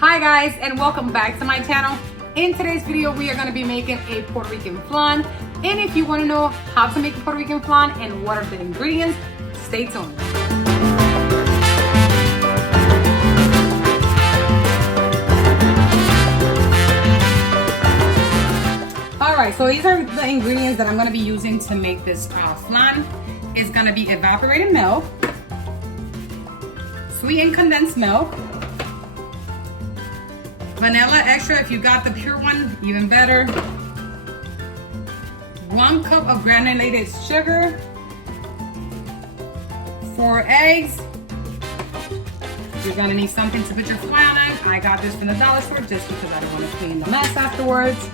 Hi guys, and welcome back to my channel. In today's video, we are going to be making a Puerto Rican flan. And if you want to know how to make a Puerto Rican flan and what are the ingredients, stay tuned. Alright, so these are the ingredients that I'm going to be using to make this flan. It's going to be evaporated milk, sweetened condensed milk, vanilla extra if you got the pure one, even better. 1 cup of granulated sugar, 4 eggs. You're gonna need something to put your flan in. I got this from the dollar store just because I don't want to clean the mess afterwards.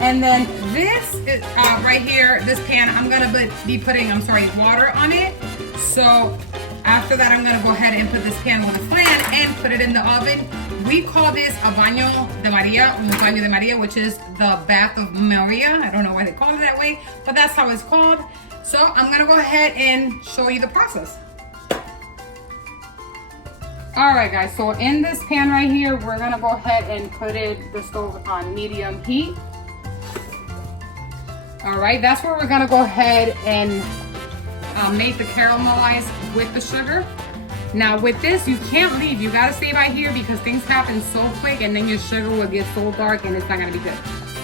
And then this is right here, this pan, I'm gonna be putting, water on it. So after that, I'm gonna go ahead and put this pan on the flan and put it in the oven. We call this a baño de Maria, un baño de Maria, which is the bath of Maria. I don't know why they call it that way, but that's how it's called. So I'm gonna go ahead and show you the process. All right, guys, so in this pan right here, we're gonna go ahead and put the stove on medium heat. All right, that's where we're gonna go ahead and make the caramelize with the sugar. Now with this, you can't leave. You gotta stay by here because things happen so quick and then your sugar will get so dark and it's not gonna be good.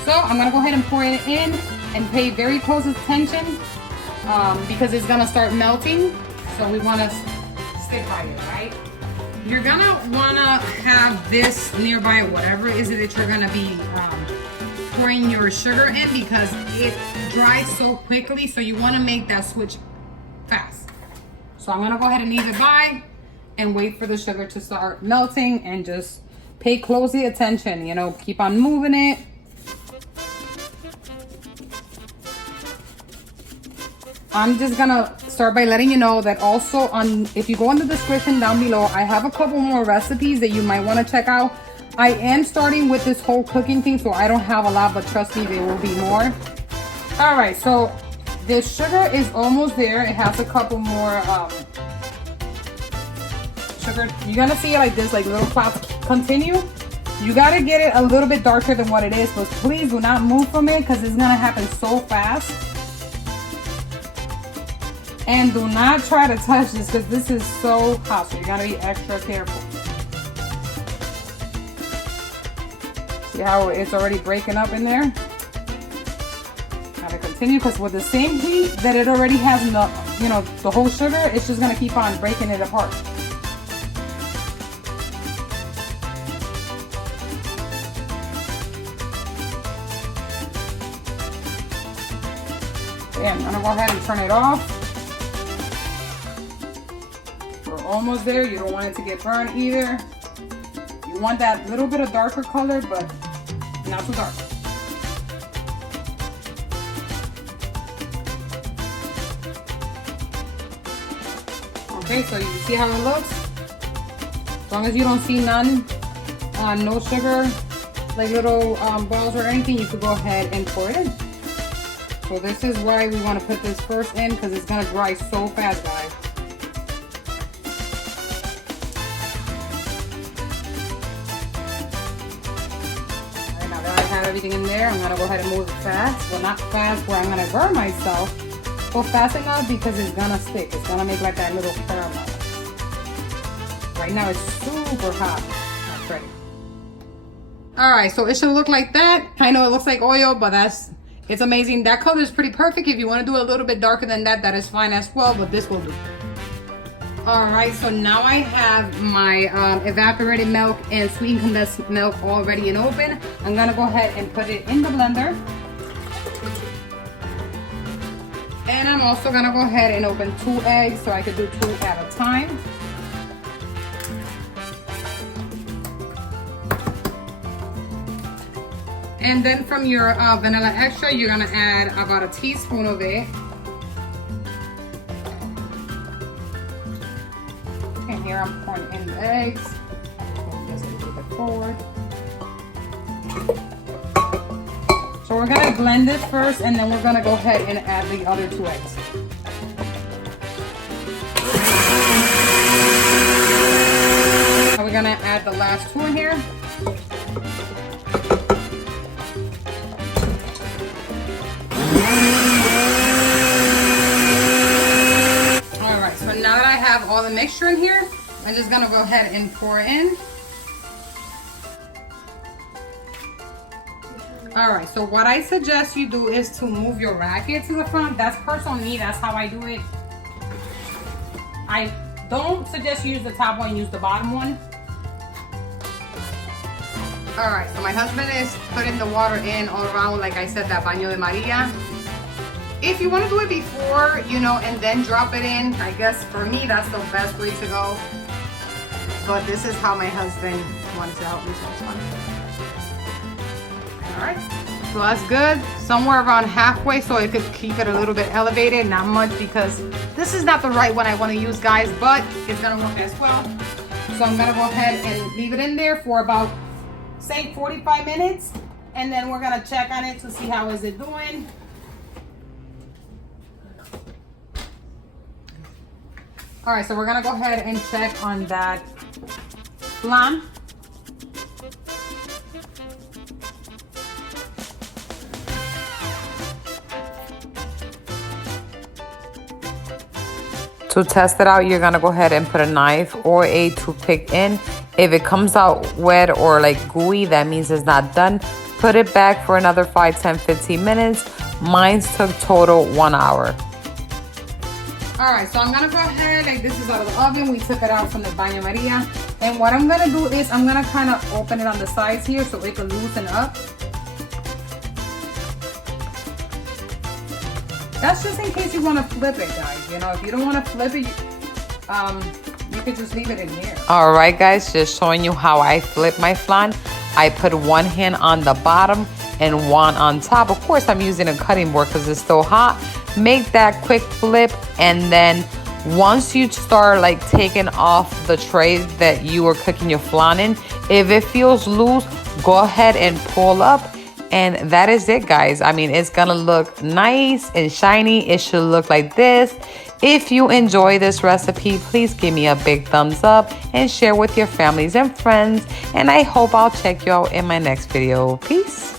So I'm gonna go ahead and pour it in and pay very close attention because it's gonna start melting. So we wanna stick by it, right? You're gonna wanna have this nearby, whatever is it that you're gonna be pouring your sugar in because it dries so quickly. So you wanna make that switch fast. So I'm gonna go ahead and leave it by and wait for the sugar to start melting and just pay close attention, you know, keep on moving it. I'm just gonna start by letting you know that also if you go in the description down below, I have a couple more recipes that you might want to check out. I am starting with this whole cooking thing, so I don't have a lot, but trust me, there will be more. All right, so the sugar is almost there. It has a couple more sugar. You're gonna see it like this, like little clouds continue. You gotta get it a little bit darker than what it is, but please do not move from it because it's gonna happen so fast. And do not try to touch this because this is so hot, so you gotta be extra careful. See how it's already breaking up in there? Gotta continue because with the same heat that it already has in the, you know, the whole sugar, it's just gonna keep on breaking it apart. Okay, I'm gonna go ahead and turn it off. We're almost there. You don't want it to get burned either. You want that little bit of darker color, but not too dark. Okay, so you see how it looks? As long as you don't see none, no sugar, like little balls or anything, you could go ahead and pour it in. So this is why we want to put this first in because it's going to dry so fast, guys. Alright, now that I have everything in there, I'm going to go ahead and move it fast. Well, not fast where I'm going to burn myself, but fast enough because it's going to stick. It's going to make like that little caramel. Right now it's super hot. That's right. Alright, so it should look like that. I know it looks like oil, but it's amazing. That color is pretty perfect. If you want to do a little bit darker than that, that is fine as well, but this will do. Alright, so now I have my evaporated milk and sweetened condensed milk all ready and open. I'm going to go ahead and put it in the blender. And I'm also going to go ahead and open 2 eggs so I could do 2 at a time. And then from your vanilla extra, you're gonna add about a teaspoon of it. And here I'm pouring in the eggs. Just a little bit forward. So we're gonna blend this first, and then we're gonna go ahead and add the other 2 eggs. Now we're gonna add the last 2 in here. Alright, so now that I have all the mixture in here, I'm just gonna go ahead and pour it in. Alright, so what I suggest you do is to move your racket to the front. That's personal me, that's how I do it. I don't suggest you use the top one, use the bottom one. Alright, so my husband is putting the water in all around, like I said, that baño de Maria. If you want to do it before, you know, and then drop it in, I guess for me, that's the best way to go. But this is how my husband wanted to help me, so it's fun. Alright, so that's good. Somewhere around halfway, so it could keep it a little bit elevated, not much, because this is not the right one I want to use, guys, but it's going to work as well. So I'm going to go ahead and leave it in there for about, say, 45 minutes, and then we're going to check on it to see how is it doing. All right, so we're gonna go ahead and check on that flan. To test it out, you're gonna go ahead and put a knife or a toothpick in. If it comes out wet or like gooey, that means it's not done. Put it back for another 5, 10, 15 minutes. Mine took total 1 hour. All right, so I'm gonna go ahead, like this is out of the oven. We took it out from the baño Maria. And what I'm gonna do is I'm gonna kind of open it on the sides here so it can loosen up. That's just in case you wanna flip it, guys. You know, if you don't wanna flip it, you could just leave it in here. All right, guys, just showing you how I flip my flan. I put one hand on the bottom and one on top. Of course, I'm using a cutting board because it's still hot. Make that quick flip, and then once you start like taking off the tray that you were cooking your flan in, if it feels loose, go ahead and pull up, and that is it, guys. I mean, it's gonna look nice and shiny. It should look like this. If you enjoy this recipe, please give me a big thumbs up and share with your families and friends, and I hope I'll check you out in my next video. Peace.